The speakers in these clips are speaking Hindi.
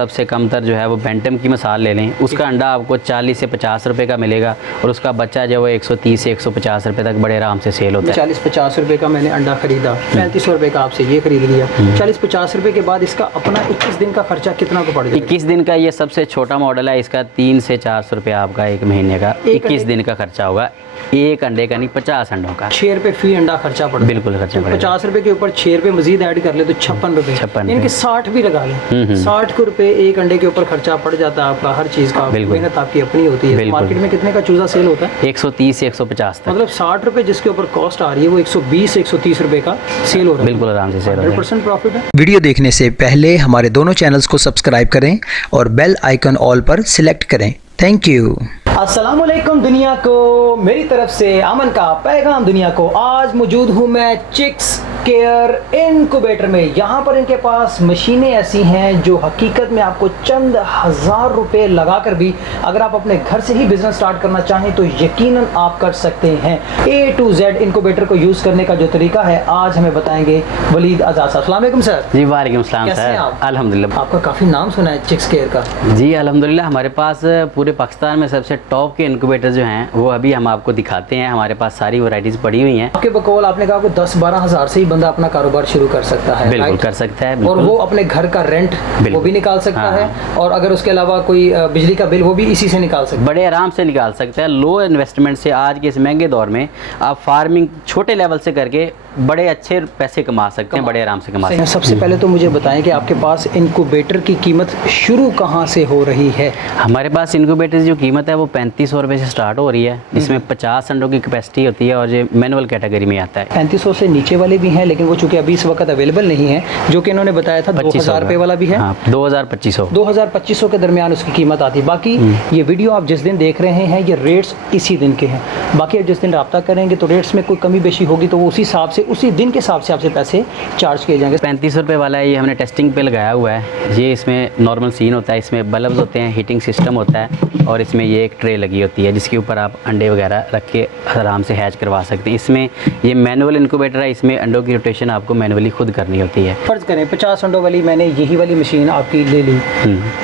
सबसे कम तर जो है वो बैंटम की मिसाल ले लें, उसका अंडा आपको 40 से 50 रुपए का मिलेगा और उसका बच्चा जो है 130 से 150 रुपए तक बड़े आराम से सेल होता है। 40-50 रुपए का मैंने अंडा खरीदा, 3500 रुपए का आपसे ये खरीद लिया, 40-50 रुपए के बाद इसका अपना 21 दिन का खर्चा कितना को पड़ जाएगा? 21 दिन का ये सबसे छोटा मॉडल है, इसका 3 से 400 रुपये आपका एक महीने का 21 दिन का खर्चा होगा। एक अंडे का नहीं, 50 अंडों का 6 रुपए फी अंडा खर्चा पड़ता है। बिल्कुल खर्चा पड़ेगा। 50 रुपए के ऊपर 6 रुपए मजीद ऐड कर ले तो 56 रुपए, इनके 60 भी लगा लें, 60 रुपए एक अंडे के ऊपर खर्चा पड़ जाता है आपका, हर चीज़ का मेहनत आपकी अपनी होती है। मार्केट में कितने का चूजा सेल होता है? 130 से 150 तक। मतलब 60 रुपए जिसके ऊपर कॉस्ट आ रही है वो 120 से 130 रुपए का सेल हो रहा है। बिल्कुल आराम से सेल हो रहा है। 100% प्रॉफिट है। वीडियो देखने से पहले हमारे दोनों चैनल्स को सब्सक्राइब करें और बेल आइकन ऑल पर सिलेक्ट करें। Thank you. अस्सलाम वालेकुम दुनिया को, मेरी तरफ से अमन का पैगाम दुनिया को। आज मौजूद हूँ मैं चिक्स केयर इनक्यूबेटर में। यहाँ पर इनके पास मशीनें ऐसी हैं जो हकीकत में आपको चंद हज़ार रुपए लगाकर भी अगर आप अपने घर से ही बिजनेस स्टार्ट करना चाहें तो यकीनन आप कर सकते हैं। A to Z इनक्यूबेटर को यूज़ करने का जो तरीका है आज हमें बताएंगे वलीद आज़ाद साहब। अस्सलाम वालेकुम सर। जी वालेकुम सलाम सर। अल्हम्दुलिल्लाह। आपका काफ़ी नाम सुना है चिक्स केयर का। जी अल्हम्दुलिल्लाह, हमारे पास पूरे पाकिस्तान में सबसे टॉप के इनक्यूबेटर जो हैं वो अभी हम आपको दिखाते हैं। हमारे पास सारी वैरायटीज़ पड़ी हुई हैं। आपके बकौल आपने कहा कि 10-12 हज़ार से ही बंदा अपना कारोबार शुरू कर सकता है। बिल्कुल कर सकता है। और वो अपने घर का रेंट वो भी निकाल सकता है और अगर उसके अलावा कोई बिजली का बिल वो भी इसी से निकाल सकता है। बड़े आराम से निकाल सकता है। लो इन्वेस्टमेंट से आज के इस महंगे दौर में आप फार्मिंग छोटे लेवल से करके बड़े अच्छे पैसे कमा सकते हैं, बड़े आराम से कमा सकते हैं। सबसे पहले तो मुझे बताएं कि आपके पास इनक्यूबेटर की कीमत शुरू कहाँ से हो रही है? हमारे पास इनक्यूबेटर जो कीमत है वो 3500 रुपये से स्टार्ट हो रही है। इसमें 50 अंडों की कैपेसिटी होती है और ये मैनुअल कैटेगरी में आता है। 3500 से नीचे वाले भी हैं लेकिन वो चूँकि अभी इस वक्त अवेलेबल नहीं है, जो कि इन्होंने बताया था 2000 रुपये वाला भी है। 2000-2500 के दरमियान उसकी कीमत आती है। बाकी ये वीडियो आप जिस दिन देख रहे हैं ये रेट्स इसी दिन के हैं। बाकी आप जिस दिन रब्ता करेंगे तो रेट्स में कोई कमी बेशी होगी तो वो उसी हिसाब से उसी दिन के हिसाब से आपसे पैसे चार्ज किए जाएंगे। 3500 रुपये वाला है, ये हमने टेस्टिंग पे लगाया हुआ है। ये इसमें नॉर्मल सीन होता है, इसमें बल्ब होते हैं, हीटिंग सिस्टम होता है और इसमें ये एक ट्रे लगी होती है जिसके ऊपर आप अंडे वगैरह रख के आराम से हैच करवा सकते हैं। इसमें ये मैनुअल इनक्यूबेटर है, इसमें अंडों की रोटेशन आपको मैनुअली खुद करनी होती है। फर्ज करें 50 अंडों वाली मैंने यही वाली मशीन आपकी ले ली,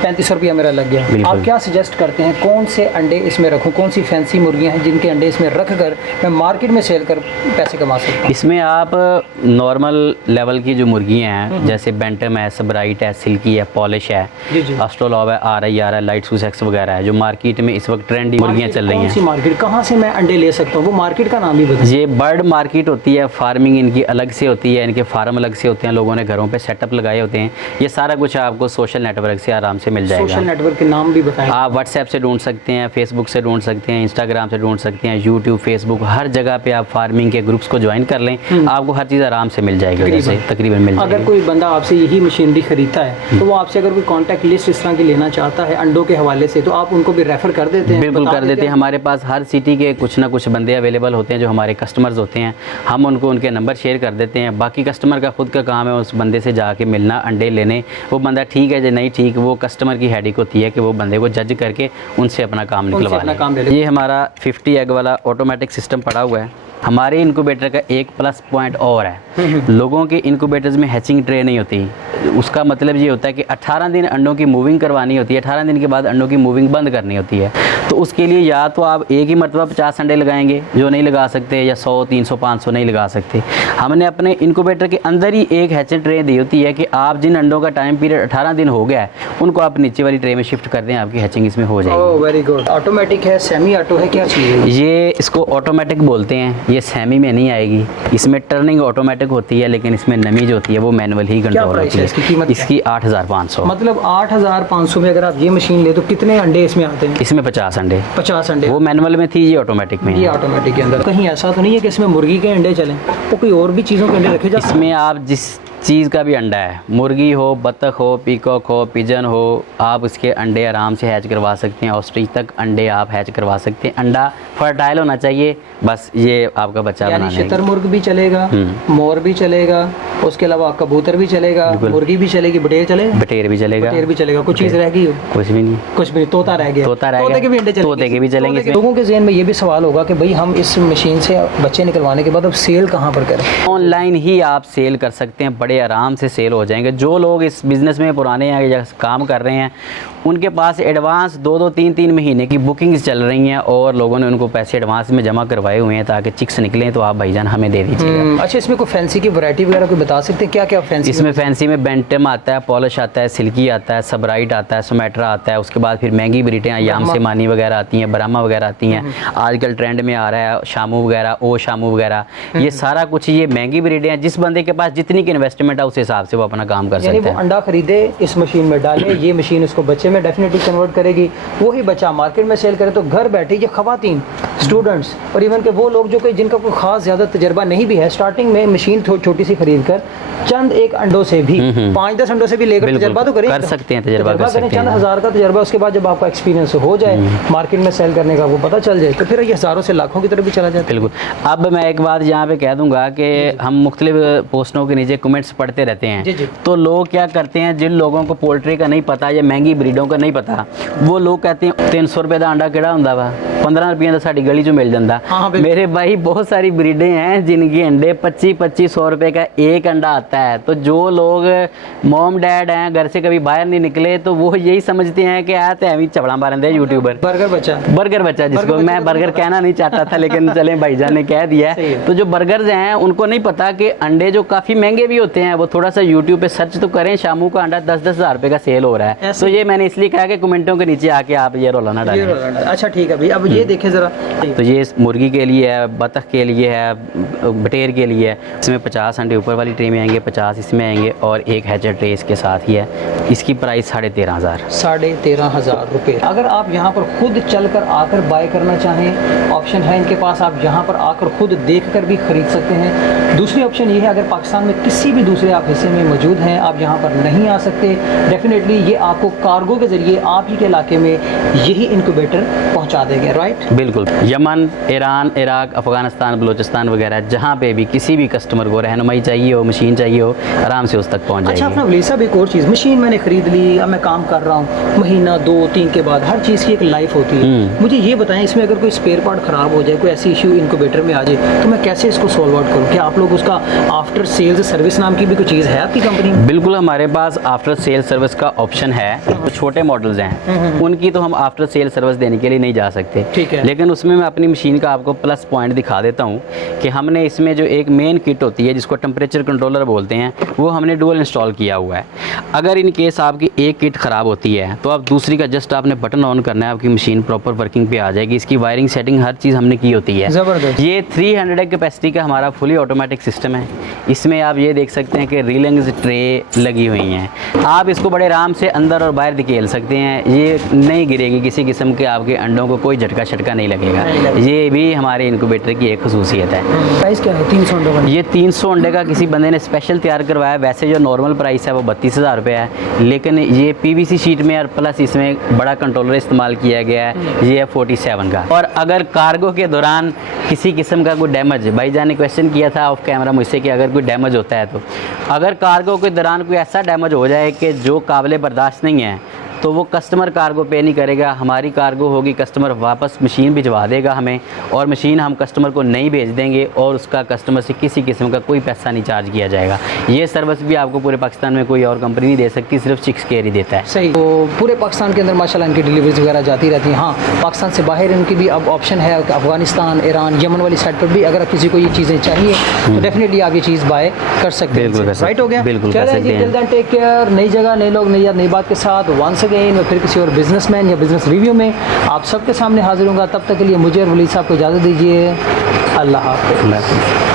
3500 रुपया मेरा लग गया। आप क्या सजेस्ट करते हैं कौन से अंडे इसमें रखूँ? कौन सी फैंसी मुर्गियाँ हैं जिनके अंडे इसमें रख कर मैं मार्केट में सेल कर पैसे कमा सकता हूँ? इसमें आप नॉर्मल लेवल की जो मुर्गियाँ हैं जैसे बेंटम है, सबराइट है, सिल्की है, पॉलिश है, ऑस्ट्रोलॉब है, RIR है, लाइट सुसेक्स वगैरह है, जो मार्केट में इस वक्त ट्रेंडी मुर्गियाँ चल रही हैं। मार्केट कहाँ से मैं अंडे ले सकता हूँ? वो मार्केट का नाम भी बताइए। ये बर्ड मार्केट होती है, फार्मिंग इनकी अलग से होती है, इनके फार्म अलग से होते हैं, लोगों ने घरों पे सेटअप लगाए होते हैं। ये सारा कुछ आपको सोशल नेटवर्क से आराम से मिल जाएगा। सोशल नेटवर्क के नाम भी बताएं। आप व्हाट्सएप से ढूंढ सकते हैं, फेसबुक से ढूंढ सकते हैं, इंस्टाग्राम से ढूंढ सकते हैं, यूट्यूब, फेसबुक, हर जगह पे आप फार्मिंग के ग्रुप्स को ज्वाइन कर लें, आपको हर चीज़ आराम से मिल जाएगी। तकरीबन मिल जाएगी। अगर कोई बंदा आपसे यही मशीनरी खरीदता है तो वो आपसे अगर कोई कॉन्टैक्ट लिस्ट इस तरह की लेना चाहता है अंडों के हवाले से तो आप उनको भी रेफर कर देते हैं? बिल्कुल कर देते हैं। हमारे पास हर सिटी के कुछ ना कुछ बंदे अवेलेबल होते हैं जो हमारे कस्टमर्स होते हैं, हम उनको उनके नंबर शेयर कर देते हैं। बाकी कस्टमर का खुद का काम है उस बंदे से जाके मिलना, अंडे लेने। वो बंदा ठीक है या नहीं ठीक, वो कस्टमर की हेडेक होती है कि वो बंदे को जज करके उनसे अपना काम निकलवा ले। ये हमारा 50 एग वाला ऑटोमेटिक सिस्टम पड़ा हुआ है। हमारे इनक्यूबेटर का एक प्लस पॉइंट और है, लोगों के इनक्यूबेटर्स में हैचिंग ट्रे नहीं होती। उसका मतलब ये होता है कि 18 दिन अंडों की मूविंग करवानी होती है, 18 दिन के बाद अंडों की मूविंग बंद करनी होती है। तो उसके लिए या तो आप एक ही मरतबा 50 अंडे लगाएंगे जो नहीं लगा सकते, या 100, 300, 500 नहीं लगा सकते। हमने अपने इनक्यूबेटर के अंदर ही एक हैचिंग ट्रे दी होती है कि आप जिन अंडों का टाइम पीरियड 18 दिन हो गया है उनको आप नीचे वाली ट्रे में शिफ्ट कर दें, आपकी हैचिंग इसमें हो जाएगी। Oh very good. ऑटोमेटिक है, सेमी ऑटो है, क्या चीज़ है ये? इसको ऑटोमेटिक बोलते हैं। ये सेमी में नहीं आएगी, इसमें टर्निंग ऑटोमेटिक होती है लेकिन इसमें नमी जो होती है वो मैनुअल ही कंट्रोल होती है। इसकी कीमत? इसकी 8500। मतलब 8500 में अगर आप ये मशीन ले तो कितने अंडे इसमें आते हैं? इसमें 50 अंडे। 50 अंडे। वो मैनुअल में थी, ये ऑटोमेटिक में। ये ऑटोमेटिक के अंदर कहीं ऐसा तो नहीं है कि इसमें मुर्गी के अंडे चलें? तो कोई और भी चीज़ों के अंडे रखे जाते हैं? इसमें आप जिस चीज़ का भी अंडा है, मुर्गी हो, बतख हो, पीकॉक हो, पिजन हो, आप इसके अंडे आराम से हैच करवा सकते हैं। ऑस्ट्रिच तक अंडे आप हैच करवा सकते हैं। अंडा फर्टाइल होना चाहिए, बस ये आपका बच्चा बनाना है। शुतुरमुर्ग भी चलेगा, मोर भी चलेगा, उसके अलावा कबूतर भी चलेगा, मुर्गी भी चलेगी, बटेर चलेगा? बटेर भी चलेगा। बटेर भी चलेगा। कुछ चीज़ रह गई हो? कुछ भी नहीं। कुछ भी नहीं। तोता रह गया? तोता रह गया। तोते के भी अंडे चलेंगे? तोते के भी चलेंगे। लोगों के ज़हन में ये भी सवाल होगा कि भाई हम इस मशीन से बच्चे निकलवाने के बाद अब सेल कहाँ पर करें? ऑनलाइन ही आप सेल कर सकते हैं। बड़े बड़े आराम से सेल हो जाएंगे। जो लोग इस बिज़नेस में पुराने हैं या काम कर रहे हैं, उनके पास एडवांस 2-2, 3-3 महीने की बुकिंग्स चल रही हैं और लोगों ने उनको पैसे एडवांस में जमा करवाए हुए हैं ताकि चिक्स निकलें। तो आप भाईजान हमें दे दीजिएगा। अच्छा, इसमें कोई फैंसी की वैरायटी वगैरह कोई बता सकते हैं? क्या क्या फैंसी इसमें फैंसी में बेंटम आता है, पॉलिश आता है, सिल्की आता है, सबराइट आता है, सोमेट्रा आता है। उसके बाद फिर महंगी ब्रीडें याम से मानी वगैरह आती हैं, ब्राह्मा वगैरह आती हैं। आजकल ट्रेंड में आ रहा है शामू वगैरह, ओ शामू वगैरह, ये सारा कुछ ये महंगी ब्रीडें हैं। जिस बंदे के पास जितनी की इन्वेस्टमेंट है उस हिसाब से वो अपना काम कर सकते हैं। वो अंडा खरीदे, इस मशीन में डाले, ये मशीन उसको बच्चे में डेफिनेटली कन्वर्ट करेगी, वही बच्चा मार्केट में सेल करे। तो घर बैठे ये खवातीन, स्टूडेंट्स और इवन के वो लोग जो कि जिनका कोई खास ज़्यादा तजर्बा नहीं भी है, स्टार्टिंग में मशीन छोटी सी खरीद कर चंद एक अंडों से भी 5-10 अंडों से भी लेकर तजर्बा तो करें, कर सकते हैं, तजर्बा कर सकते हैं। चंद हज़ार का तजर्बा, उसके बाद जब आपका एक्सपीरियंस हो जाए, मार्केट में सेल करने का वो पता चल जाए, तो फिर ये हज़ारों से लाखों की तरफ भी चला जाता है। बिल्कुल। अब मैं एक बात यहाँ पे कह दूंगा कि हम मुख्तलिफ पोस्टों के नीचे कमेंट्स पढ़ते रहते हैं। तो लोग क्या करते हैं, जिन लोगों को पोल्ट्री का नहीं पता या महंगी ब्रीडों का नहीं पता, वो लोग कहते हैं 300 रुपये का अंडा केड़ा होंदा वा, 15 रुपये का साड़ी गली चो मिल जाता। मेरे भाई बहुत सारी ब्रीडें हैं जिनके अंडे 25-2500 रुपये का एक अंडा आता है। तो जो लोग मॉम डैड हैं, घर से कभी बाहर नहीं निकले, तो वो यही समझते हैं कि आते हैं चबड़ा मारते हैं यूट्यूबर, बर्गर बच्चा जिसको मैं बर्गर कहना नहीं चाहता था, लेकिन चले भाईजान ने कह दिया। तो जो बर्गर्स हैं उनको नहीं पता कि अंडे जो काफ़ी महंगे भी होते हैं, वो थोड़ा सा यूट्यूब पे सर्च तो करें, शामू का अंडा 10-10 हज़ार रुपये का सेल हो रहा है। तो ये मैंने इसलिए कहा कि कमेंटों के नीचे आके आप ये रोला ना डालें। अच्छा ठीक है भाई, अब ये देखें ज़रा। तो ये मुर्गी के लिए है, बतख के लिए है, बटेर के लिए है। इसमें 50 अंडे ऊपर वाली ट्रे में आएंगे, 50 इसमें आएंगे और एक हैचर ट्रे इसके साथ ही है। इसकी प्राइस 13,500 13,500 रुपये। अगर आप यहाँ पर खुद चल कर आकर बाय करना चाहें, ऑप्शन है इनके पास, आप यहाँ पर आकर खुद देख कर भी ख़रीद सकते हैं। दूसरी ऑप्शन ये है, अगर पाकिस्तान में किसी भी दूसरे आप हिस्से में मौजूद हैं, आप यहाँ पर नहीं आ सकते, डेफिनेटली ये आपको कार्गो के ज़रिए आप ही के इलाके में यही इनक्यूबेटर पहुँचा देंगे, राइट? बिल्कुल। Yemen, Iran, Iraq, Afghanistan, Balochistan वगैरह जहाँ पे भी किसी भी कस्टमर को रहनुमाई चाहिए हो, मशीन चाहिए हो, आराम से उस तक पहुँच जाएगी। अच्छा अपना वली साहब, एक और चीज़, मशीन मैंने ख़रीद ली, अब मैं काम कर रहा हूँ, महीना 2-3 के बाद हर चीज़ की एक लाइफ होती है। मुझे ये बताएं, इसमें अगर कोई स्पेयर पार्ट ख़राब हो जाए, कोई ऐसी इशू इनक्यूबेटर में आ जाए, तो मैं कैसे इसको सॉल्व आउट करूँ? क्या आप लोग उसका आफ्टर सेल्स सर्विस नाम की भी कोई चीज़ है आपकी कंपनी में? बिल्कुल, हमारे पास आफ्टर सेल सर्विस का ऑप्शन है। तो छोटे मॉडल्स हैं उनकी तो हम आफ्टर सेल सर्विस देने के लिए नहीं जा सकते, ठीक है। लेकिन उसमें मैं अपनी मशीन का आपको प्लस पॉइंट दिखा देता हूँ कि हमने इसमें जो एक मेन किट होती है जिसको टेम्परेचर कंट्रोलर बोलते हैं, वो हमने डुअल इंस्टॉल किया हुआ है। अगर इन केस आपकी एक किट ख़राब होती है तो आप दूसरी का जस्ट आपने बटन ऑन करना है, आपकी मशीन प्रॉपर वर्किंग पे आ जाएगी। इसकी वायरिंग सेटिंग हर चीज़ हमने की होती है। ज़बरदस्त। ये 300 कैपेसिटी का हमारा फुली ऑटोमेटिक सिस्टम है। इसमें आप ये देख सकते हैं कि रीलिंग्स ट्रे लगी हुई हैं। आप इसको बड़े आराम से अंदर और बाहर धकेल सकते हैं, ये नहीं गिरेगी, किसी किस्म के आपके अंडों को कोई झटका शटका नहीं लगेगा। ये भी हमारे इनक्यूबेटर की एक खसूसियत है। प्राइस क्या है? 300 अंडों का? ये 300 अंडे का किसी बंदे ने स्पेशल तैयार करवाया। वैसे जो नॉर्मल प्राइस है वो 32,000 रुपये है, लेकिन ये PVC शीट में और प्लस इसमें बड़ा कंट्रोलर इस्तेमाल किया गया है, ये है 47 का। और अगर कार्गो के दौरान किसी किस्म का कोई डैमेज, भाईजान ने क्वेश्चन किया था ऑफ कैमरा मुझसे कि अगर कोई डैमेज होता है, तो अगर कार्गो के दौरान कोई ऐसा डैमेज हो जाए कि जो काबिल बर्दाश्त नहीं है, तो वो कस्टमर कार्गो पे नहीं करेगा, हमारी कार्गो होगी, कस्टमर वापस मशीन भिजवा देगा हमें, और मशीन हम कस्टमर को नहीं भेज देंगे और उसका कस्टमर से किसी किस्म का कोई पैसा नहीं चार्ज किया जाएगा। ये सर्विस भी आपको पूरे पाकिस्तान में कोई और कंपनी नहीं दे सकती, सिर्फ चिक्स केयर ही देता है। सही। तो पूरे पाकिस्तान के अंदर माशाल्लाह इनकी डिलीवरीज वगैरह जाती रहती हैं। हाँ, पाकिस्तान से बाहर इनकी भी अब ऑप्शन है, अफगानिस्तान, ईरान, यमन वाली साइड पर भी अगर किसी को ये चीज़ें चाहिए तो डेफिनेटली आप ये चीज़ बाय कर सकते हैं। बिल्कुल, राइट हो गया? बिल्कुल। Take care. नई जगह, नए लोग, नई बात के साथ वंस अगेन फिर किसी और बिजनेसमैन या बिजनेस रिव्यू में आप सबके सामने हाजिर होगा। तब तक के लिए मुझे और वली साहब को इजाज़त दीजिए। अल्लाह हाफ़िज़।